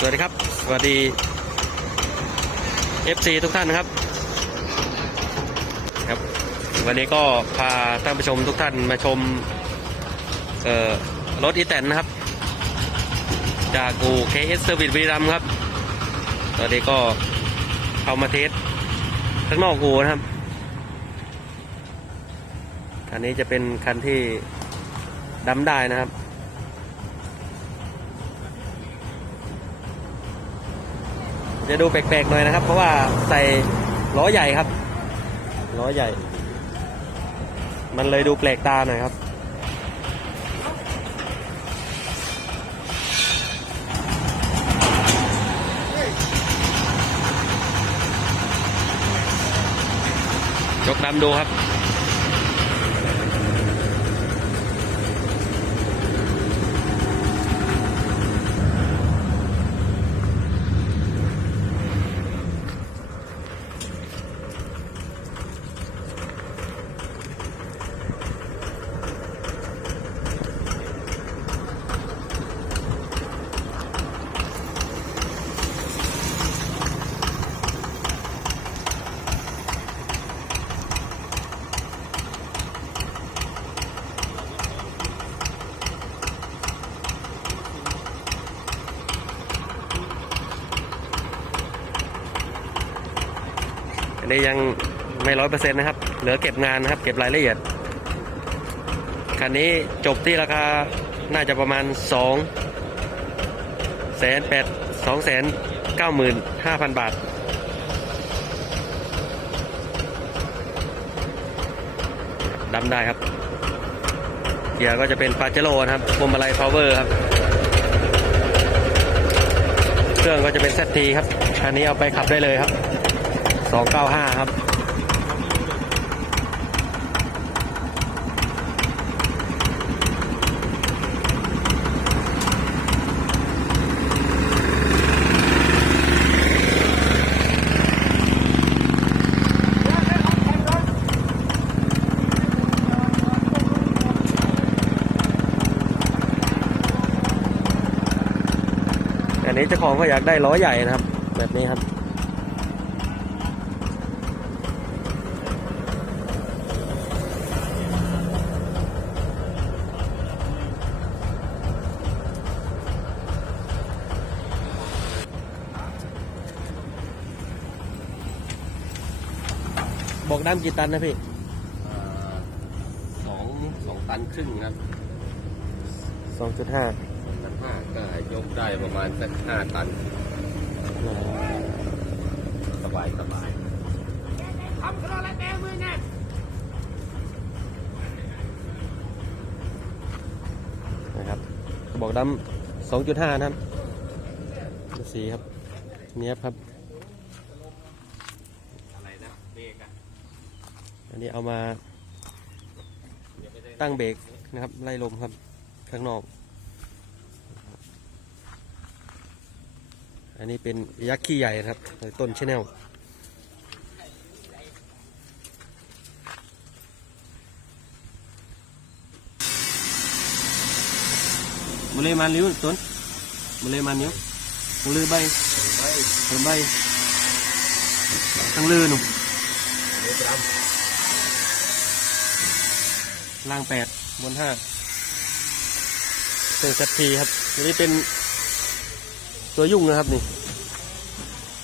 สวัสดีครับ สวัสดี FC ทุกท่านนะครับครับ วันนี้ก็พาท่านผู้ชมทุกท่านมาชมรถอีแตนนะครับ จากอู่ KS Service บุรีรัมครับ ตอนนี้ก็เข้ามาเทสข้างนอกอูนะครับคันนี้จะเป็นคันที่ดำได้นะครับ จะดูแปลกๆหน่อยนะครับ เพราะว่าใส่ล้อใหญ่ครับล้อใหญ่ มันเลยดูแปลกตาหน่อยครับยกดำดูครับ นนี้ยังไม่ร้อยเปอร์เซ็นต์นะครับ เหลือเก็บงานนะครับ เก็บรายละเอียด คันนี้จบที่ราคาน่าจะประมาณสองแสนแปดสองแสนเก้าหมื่นห้าพันบาท ดำได้ครับเกียร์ก็จะเป็นปาเจโร่ครับพวงมาลัยพาวเวอร์ครับ เครื่องก็จะเป็น ZT ครับ คันนี้เอาไปขับได้เลยครับ 295ครับ อันนี้เจ้าของก็อยากได้ล้อใหญ่นะครับ แบบนี้ครับ บอกน้ำกี่ตันนะพี่สองสองตันครึ่งครับสองจุดห้าตันห้าก็ยกได้ประมาณสักห้าตัน สบายสบายนะครับกระบอกดำสองจุดห้านะครับดูสีครับเนี้ยบครับอะไรนะเบรกอะ อันนี้เอามาตั้งเบรกนะครับ ไล่ลมครับ ข้างนอก อันนี้เป็นยักษ์ขี้ใหญ่ครับต้นชแนล mulai maniu tuan mulai maniu mulai bay mulai bay tăng lư nụ ล่าง ล่างแปดบนห้าเป็นสัตทีครับอันนี้เป็นตัวยุ่งนะครับนี่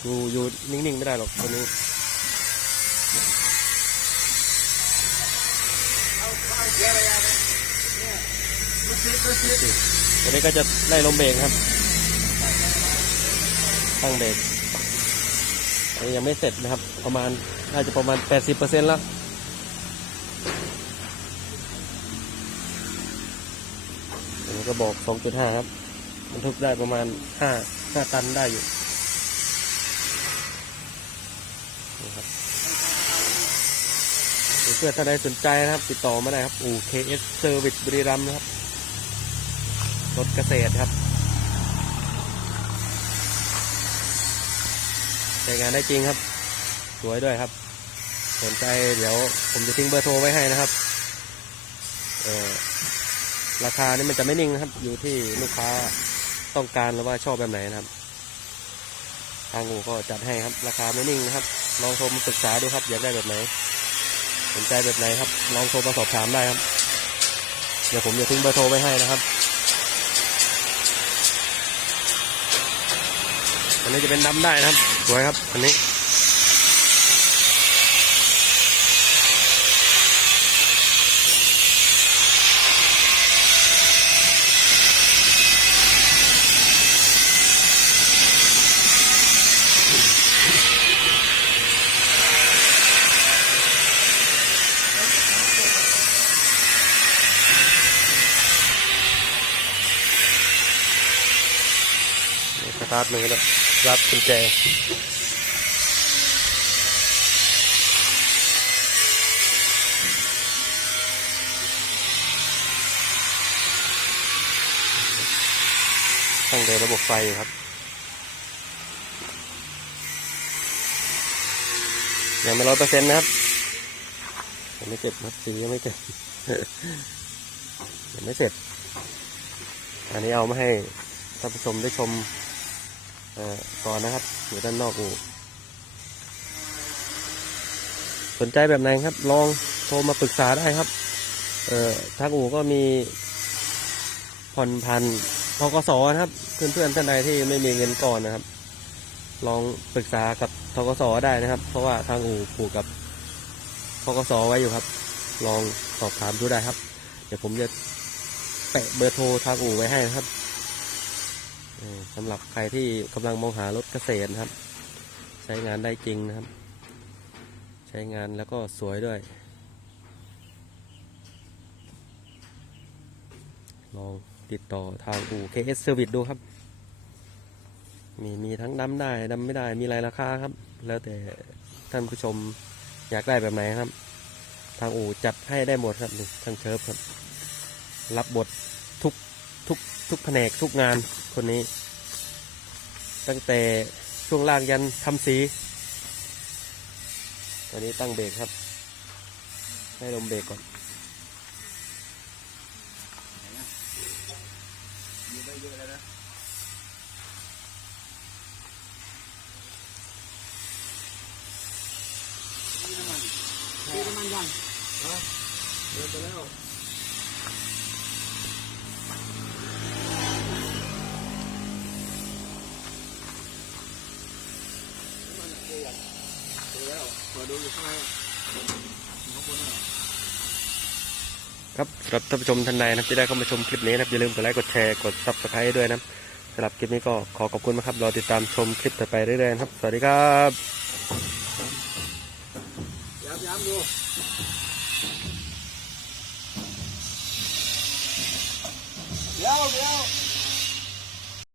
อยู่อยู่นิ่งๆไม่ได้หรอกตัวนี้ตัวนี้ก็จะไล่ลมเบรกครับ ตั้งเบรกอันนี้ยังไม่เสร็จนะครับ ประมาณน่าจะประมาณ 80%แล้ว อันนี้ก็บอก2.5ครับบรรทุกได้ประมาณ5 5ตันได้อยู่นี่ครับเพื่อท่านใดสนใจนะครับ ติดต่อมาได้ครับอู่ KS Service บรีรัมนะครับรถเกษตรครับใช้งานได้จริงครับ สวยด้วยครับ สนใจเดี๋ยวผมจะทิ้งเบอร์โทรไว้ให้นะครับ เออ ราคานี่มันจะไม่นิ่งนะครับ อยู่ที่ลูกค้าต้องการหรือว่าชอบแบบไหนนะครับ ทางอู่ก็จัดให้ครับ ราคาไม่นิ่งนะครับลองโทรมาปรึกษาดูครับอยากได้แบบไหนสนใจแบบไหนครับ ลองโทรมาสอบถามได้ครับ เดี๋ยวผมจะทิ้งเบอร์โทรไว้ให้นะครับอันนี้จะเป็นดำได้นะครับสวยครับอันนี้าร์ทมือแล้วรับกุญแจตั้งเดินระบบไฟครับ ยังไม่ร้อยเปอร์เซ็นต์นะครับยังไม่เสร็จครับสียังไม่เสร็จยังไม่เสร็จ อันนี้เอามาให้ท่านผู้ชมได้ชม ก่อนนะครับอยู่ด้านนอกอู่สนใจแบบไหนครับ ลองโทรมาปรึกษาได้ครับ เอ่อทางอู่ก็มีผ่อนพันพกสนะครับ เพื่อนๆท่านใดที่ไม่มีเงินก่อนนะครับ ลองปรึกษากับทกสได้นะครับ เพราะว่าทางอู่ผูกกับพกสไว้อยู่ครับ ลองสอบถามดูได้ครับ เดี๋ยวผมจะแปะเบอร์โทรทางอู่ไว้ให้นะครับ สำหรับใครที่กำลังมองหารถเกษตรนะครับ ใช้งานได้จริงนะครับ ใช้งานแล้วก็สวยด้วย ลองติดต่อทางอู่ KS Service ดูครับ มีมีทั้งดำได้ดำไม่ได้มีหลายราคาครับ แล้วแต่ท่านผู้ชมอยากได้แบบไหนครับ ทางอู่จัดให้ได้หมดครับนี่ทางเชิฟครับ รับบท ทุกทุกทุกแผนกทุกงานคนนี้ ตั้งแต่ช่วงล่างยันทำสีตอนนี้ตั้งเบรกครับ ให้ลมเบรกก่อน ครับสำหรับท่านผู้ชมท่านใดนะครับที่ได้เข้ามาชมคลิปนี้นะครับอย่าลืมกดไลค์กดแชร์กดซับสไครต์ด้วยนะครับสำหรับคลิปนี้ก็ขอขอบคุณนะครับรอติดตามชมคลิปต่อไปเรื่อยๆนะครับ สวัสดีครับย้ำย้ำดูเดี๋ยวเดี๋ยว